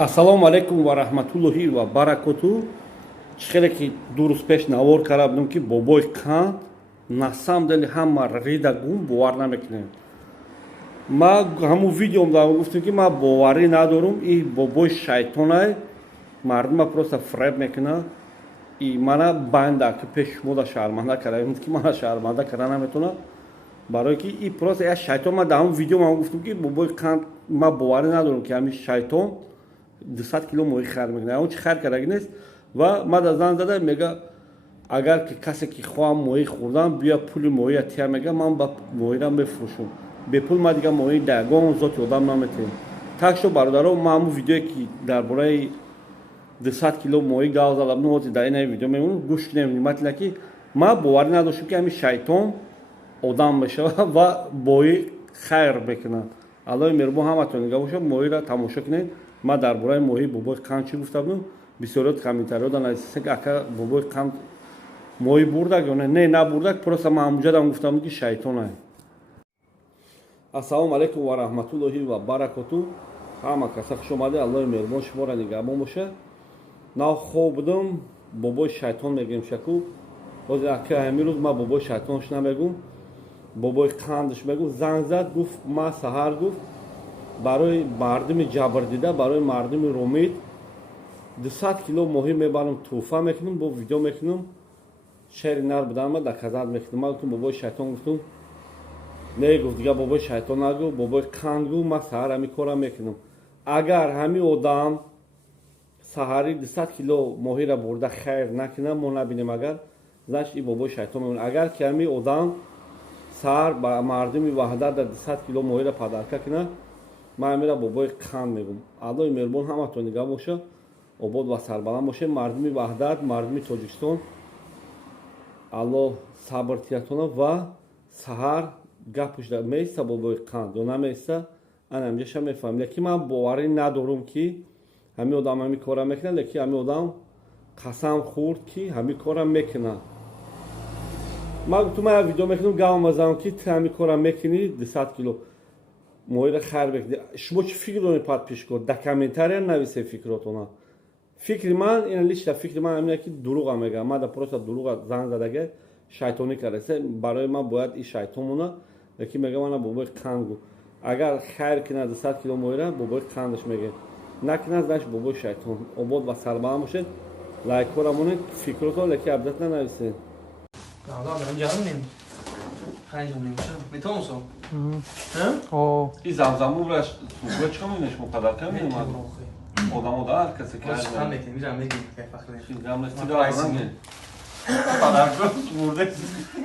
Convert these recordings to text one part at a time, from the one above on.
Ассалому алейкум ва рахматуллоҳи ва баракатуҳ. Хеле ки ду рӯз пеш навор карда будем ки бобои қанд на самом деле ҳама рида гум бовар намекунем. Ма ҳамун видеом да гуфтем ки ма боварӣ надорум, и бобои шайтонай мардума просто фреб мекунад. И мана банда ки пеш шумо да шарманда карда ки мана шарманда карда наметавонад, барое ки и просто я шайтон. Ма дар ҳамун видео ман гуфтам ки бобои қанд ма боварӣ надорум ки ҳамин шайтон 200 кило моҳӣ хайр мекунад. Ҳамон чи хайр кардаги нест. Ва ма да зан зада мега агар ки касе ки хоҳам моҳӣ хӯрдан бия пули моҳия тия мега ман ба моҳира мефурӯшам. Бепул ма дига моҳӣ да ягон зоти одам наметавонам. Так шо бародаро, ма ҳамун видеое ки дар бораи 200 кило моҳӣ гав задам, ну дар ин видео мемонам, гӯш кинем внимательно ки ма боварӣ надоштам ки ҳамин шайтон одам мешавад ва моҳӣ хайр мекунад. Аллоҳи меҳрубон ҳаматон нигаҳ бошад. Моҳира тамошо кунед. Ма дар бораи моҳӣ бобои қанд чӣ гуфта будам? Бисёриёт комментариҳо нависед ки ака бобои қанд моҳӣ бурдак ё не набурдак, просто ман ҳамунҷа дам гуфтам ки шайтонай. Ассалому алейкум ва рахматуллоҳи ва баракатуҳ. Ҳама каса хуш омадед. Аллоҳи меҳрубон шуморо нигаҳбон бошад. Нав хоб будам бобои шайтон мегӯем шаку. ҳозир ака ҳамин рӯз ман бобои шайтонш намегӯм, бобои қандш мегӯм. Занг зад гуфт, ма саҳар гуфт барои мардуми ҷабрдида, барои мардуми ромид 200 кило моҳӣ мебарам, тӯҳфа мекунам, бо видео мекунам. шери нар будан ма да казат мекунам. Ма гуфтам бобои шайтон гуфтам. Не гуфт дига бобои шайтон нагӯ, бобои қанд гӯ. Ма саҳар ҳамин кора мекунам. Агар ҳамин одам саҳари 200 кило моҳира бурда хайр накунад, мо набинем, агар значит и бобои шайтон мемонад. Агар ки ҳамин одам саҳар ба мардуми ваҳдат да 200 кило моҳира падарка кунад, ман ҳамира бобои қанд мегӯм. Аллоҳи меҳрубон ҳаматон нигаҳ бошад. обод ва сарбаланд бошед. Мардуми ваҳдат, мардуми Тоҷикистон, аллоҳ сабр тиятонад ва саҳар гапш меиста бобои қанд ё намеиста, ан ҳамҷаша мефаҳмем. лекин ман боварӣ надорум ки ҳамин одам ҳамин кора мекунад. лекин ҳамин одам қасам хӯрд ки ҳамин кора мекунад. ман гуфтам ман як видео мекунам, гап мезанам ки ту ҳамин кора мекунӣ 200 кило моҳира хайр мекунӣ. шумо чӣ фикр доред подписчикҳо? Дар комментария нависед фикротона. фикри ман ин лична фикри ман ҳамина ки дурӯға мегӯям. ман да просто дурӯға занг задаги шайтонӣ кардасе. барои ман бояд ин шайтон монад. лекин мегӯям ана бобои қанд гӯ. агар хайр кунад 200 кило моҳира, бобои қандаш мегӯям. накунад значит бобои шайтон. обод ва сарбаланд бошед. лайкҳоро монед, фикротон лекин обязательно нависед. И замзаму браш гӯчка менеш мо падарка менемад. Одамо дар касе ки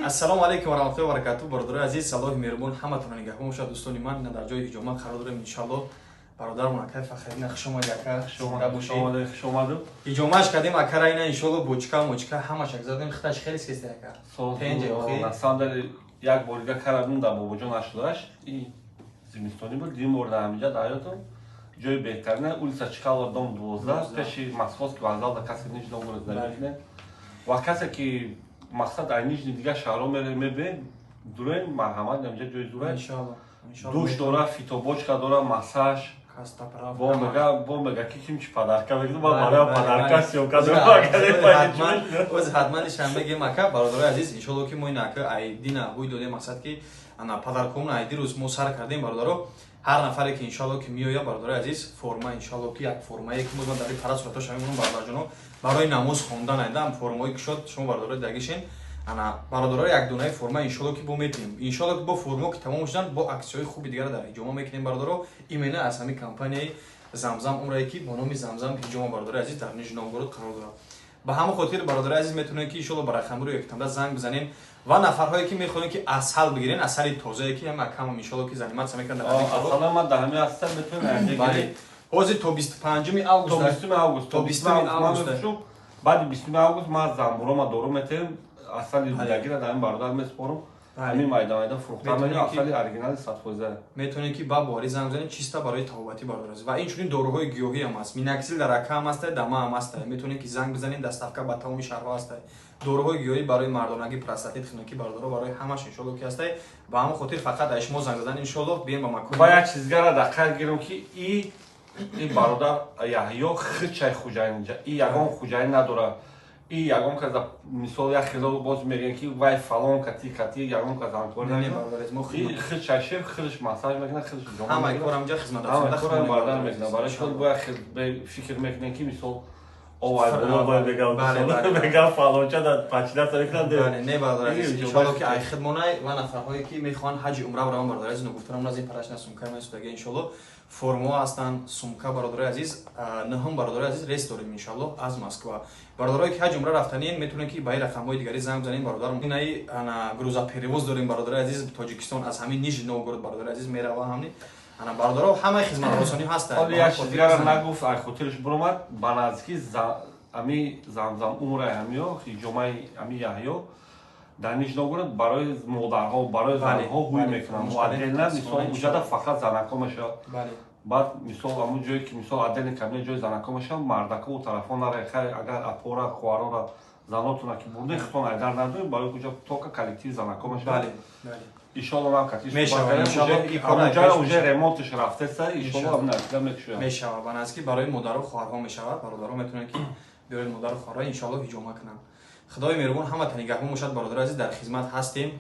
ассалому алейкум ва раҳматуллоҳи ва баракатуҳ. бародари азиз, Аллоҳи меҳрубон ҳаматонро нигаҳбон бошад. дӯстони ман дар ҷои ҳиҷомат қарор дорем. иншоаллоҳ бародармон ака фахрина хуш омадед. ака хуш омадед. ҳиҷомаш кардем акара ина иншоаллоҳ бочка мочка ҳамаш як задем. хиташ хеле скесте ака. Тенҷе охи. На самом деле як борига карадум дар бобоҷон 88 и зимистони буд. дим бор дар ҳаминҷа дар ҳаётам. ҷои беҳтарина улица Чкалова дом 12 пеши Московский вокзал да касе Нижний Новгород здаёне. Ва касе ки мақсад ай Нижний дига шаҳро мебе дураи марҳамат ҳаминҷа ҷои дура. иншоаллоҳ душ дора, фитобочка дора, массаж. Бо мега ки ким чи падарка мегӯ. ма барои падарка сёмка дорам. оз ҳатманиш ҳам мегем ака. бародари азиз, иншоаллоҳ ки мо ин ака айдина ҳуй додем. мақсад ки ана падаркомон айди рӯз мо сар кардем. бародаро ҳар нафаре ки иншоаллоҳ ки меояд, бародари азиз, форма иншоаллоҳ ки як формае ки ман дар фара суратош мемонам. бародарҷоно барои намоз хондан айдам формаи ки шод шумо бародаро дагишен. ана бародаро як донаи форма иншоаллоҳ ки бо метинем. иншоаллоҳ ки бо форма ки тамом шудан, бо аксияҳои хуби дигар дар ҳиҷома мекунем. бародаро имена аз ҳамин компанияи замзам умрае ки бо номи замзам ҳиҷома, бародари азиз, дар Нижний Новгород қарор дорад. ба ҳамон хотир бародари азиз метавонед ки иншоаллоҳ ба рақамро якдамда занг бизанем ва нафарҳое ки мехоҳем ки асал бигирен, асали тозае ки ҳам акам иншоаллоҳ ки заниматсия мекунад дар ҳамин кор. асала ман дар ҳамин асал метавонем бale ҳозир то 25 август то 20 август баъди 20 август ман замбурома дору метавонем асали рудагира дар ҳамин бародар меспорам. ҳамин майда фурӯхта меёбад. асали оригинали 100%. метавонед ки ба бори занг бизанед чиста барои табобатӣ бародар аст. ва инчунин доруҳои гиёҳӣ ҳам аст. минаксил дар ака ҳам аст, дама ҳам аст. метавонед ки занг бизанед, доставка ба тамоми шаҳрҳо аст. доруҳои гиёҳӣ барои мардонагӣ, простатит, хунукӣ бародаро барои ҳамаш иншоаллоҳ ки аст. ба ҳамон хотир фақат ай шумо занг бизанед иншоаллоҳ бием ба макони. ва як чизгара дар қайд гирам ки и این برادر یحیی خیلی خوجاین این یگان خوجاین نداره این یگان که مثال یک خیلی باز میگن که وای فلان کتی یگان که زنکار نه برادر از ما خیلی شیر خیلیش مساج میکنه خیلیش جامعه همه کارم اینجا خدمت همه رسانده کارم خونه برادر میکنه برای خود باید خیلی فکر میکنن که مثال باید بگم فلانچه در پچیده سری کنده بله نه برادر عزیز انشالله که ای خدمانای و نفرهایی که میخوان حج عمره برام برادر عزیز نگفتم از این پراشنا سومکا میست دیگه انشالله فرما هستن سومکا برادر عزیز نه هم برادر عزیز ریس داریم انشالله از مسکو برادرایی که حج عمره رفتنین میتونن که با رقم‌های دیگری زنگ بزنین برادر اینای انا گروزا پریوز داریم برادر عزیز تاجیکستان از همین نیژ نوگورод برادر عزیز میره و همین انا برادرها همه خدمت رسانی هستن حالا یک چیز دیگر نگفت ای خاطرش برآمد بنازکی امی زمزم عمره همیو جمعه امی یحیی در نیژ نوگورод برای مادرها و برای زنها هوی میکنن معدل نه مثال اونجا فقط زنکا میشه بعد مثال همون جایی که مثال عدل کمی جای زنکا میشه مردکا و طرفان را خیر اگر اپورا خوارا را زناتون که برده خطون ایدر نداریم برای کجا توکا کلکتیو زنکا میشه بله ایشالله هم کتیش میشه اونجا ریمونتش رفته سر ایشالله هم نتیجه میشه میشه بنازکی برای مادر و خواهرها میشه برادرها میتونن که بیاین مادر و خواهرها انشالله هجوم کنن خدای مهربان همه نگهبان باشد برادر عزیز در خدمت هستیم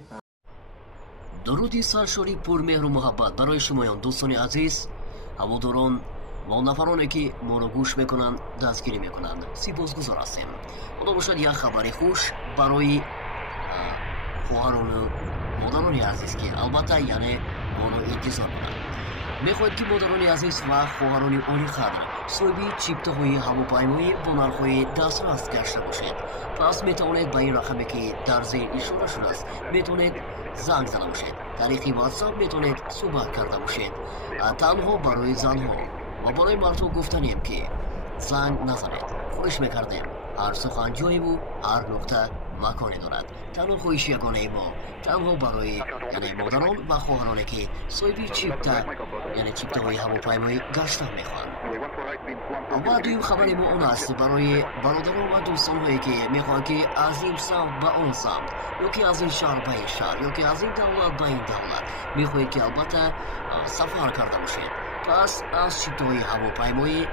درودی سرشاری پرمهر و محبت برای شمایان دوستان عزیز هواداران و نفرانی که ما را گوش میکنند دستگیری میکنند سپاسگزار هستیم خدا باشد یک خبر خوش برای خواهران و مادران عزیز که البته یعنی ما را انتظار کنند میخواهید که مادران عزیز و خواهران عالی قدر صاحبی چیپته‌های هواپیمایی با نرخ‌های دسترس گشته باشید پس میتوانید به این رقمی که در زیر اشاره شده است میتونید زنگ زده باشید طریق واتساپ میتونید صحبت کرده باشید تنها برای زنها و برای مردها گفتنیم که زنگ نزنید خواهش میکردیم هر سخن جایی و هر نقطه مکانی دارد تنها خواهش یگانه ما تنها برای یعنی مادران و خواهرانی که صاحبی چیپته های هواپیمایی گشته میخوان و دویم خبر ما اون است برای برادران و دوستان هایی که میخوان که از این سمت به اون سمت یا که از این شهر به این شهر یا که از این دولت به این دولت میخواهید که البته سفر کرده باشید پس از چیپته های هواپیمایی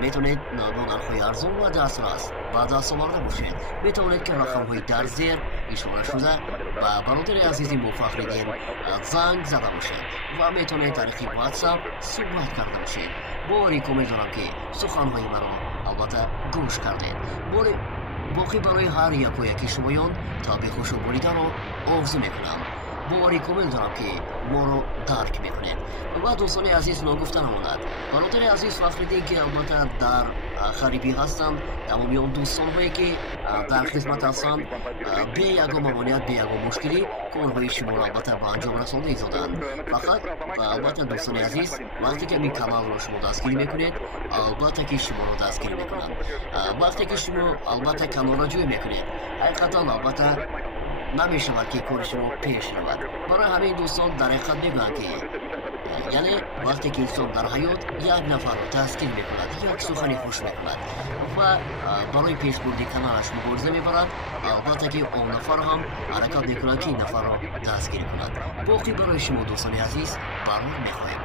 میتونید با نرخ‌های ارزان و دسترس با دست آورده باشید میتونید که رقم‌های در زیر اشاره شده و برادر عزیزی موفقیدین زنگ زده باشید و میتونید طریق واتساپ صحبت کرده باشید باری کمی دارم که سخن‌های مرا البته گوش کردید باقی برای هر یک و یکی شمایان تا به خوش و بریده را آرزو میکنم باری کامل دارم که ما رو درک میکنید و دوستان عزیز نگفته نماند برادر عزیز فخریدین که البته در خریبی هستند تمامی اون دوستان هایی که در خدمت هستند به یگا ممانعت به یگا مشکلی کارهای شما را البته به انجام رسانده ایزادند فقط البته دوستان عزیز وقتی که این کانال را شما دستگیری میکنید البته که شما را دستگیری میکنند وقتی که شما البته کانال را جوی میکنید حقیقتا البته نمیشود که کار شما پیش رود برای همه دوستان در حقیقت میگویند که یعنی وقتی که انسان در حیات یک نفر را دستگیر میکند یک سخنی خوش میکند و برای پیش بردن کانالش مبارزه میبرد البته که آن نفر هم حرکت میکند که این نفر را دستگیر کند باقی برای شما دوستان عزیز برنامه میخواهیم